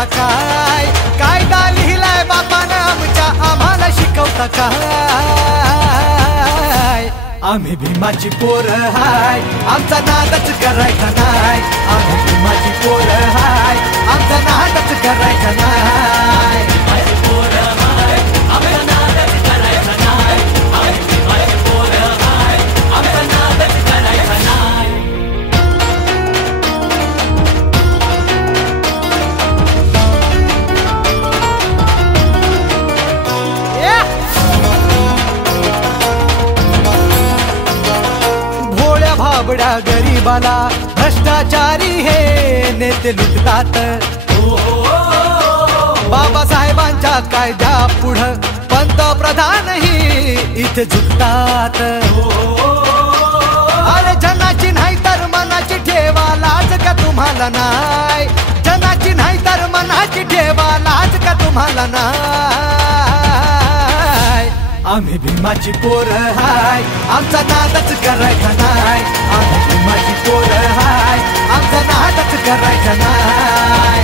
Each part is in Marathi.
आता काय कायदा लिहिलाय बापानं आमच्या आम्हाला शिकवता काय आम्ही भीमाची पोरं हाय आमचा नादच करायचा नाय आम्ही भीमाची पोरं हाय आमचा नादच करायचा नाय भाबड्या गरीबाला भ्रष्टाचारी हे नेते लुटतात बाबासाहेबांच्या कायद्या पुढं पंतप्रधानही इथे झुकतात अरे जनाची नाही तर मनाची ठेवा लाज का तुम्हाला नाही जनाची नाही तर मनाची ठेवा लाज का तुम्हाला नाही आम्ही भीमाची पोरं हाय आमचा नादच करायचा नाय आम्ही भीमाची पोरं हाय आमचा नादच करायचा नाय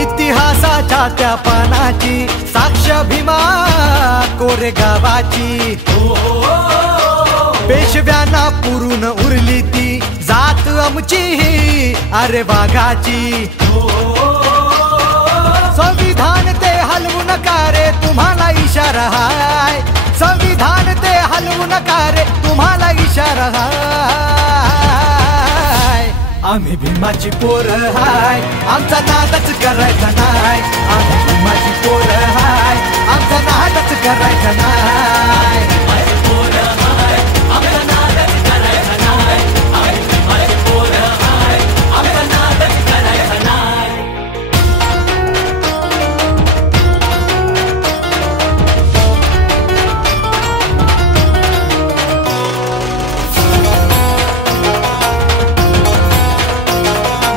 इतिहासाच्या त्या पानाची साक्ष भीमा कोरेगावाची पेशव्यांना पुरून उरली ती जात आमची अरे वाघाची संविधान ते हलवू नका रे तुम्हाला इशारा हाय संविधान ते हलवू नका रे तुम्हाला इशारा हाय आम्ही भीमाची पोरं हाय आमचा नादच करायचा नाय आम्ही भीमाची पोरं हाय आमचा नादच करायचा नाय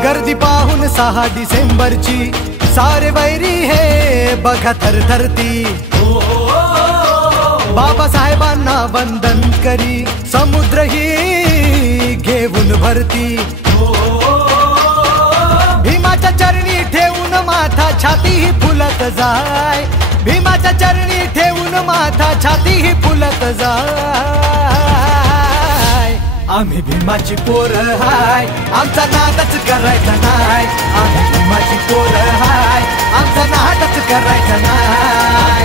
गर्दी पाहून 6 डिसेंबरची सारे वैरी हे बघा थरथरती बाबासाहेबांना वंदन करी समुद्र ही घेऊन भरती भीमाच्या चरणी ठेवून माथा छाती ही फुलत जाय भीमाच्या चरणी ठेवून माथा छाती ही फुलत जाय आम्ही भीमाची पोरं हाय आमचा नादच करायचा नाय आम्ही भीमाची पोरं हाय आमचा नादच करायचा नाय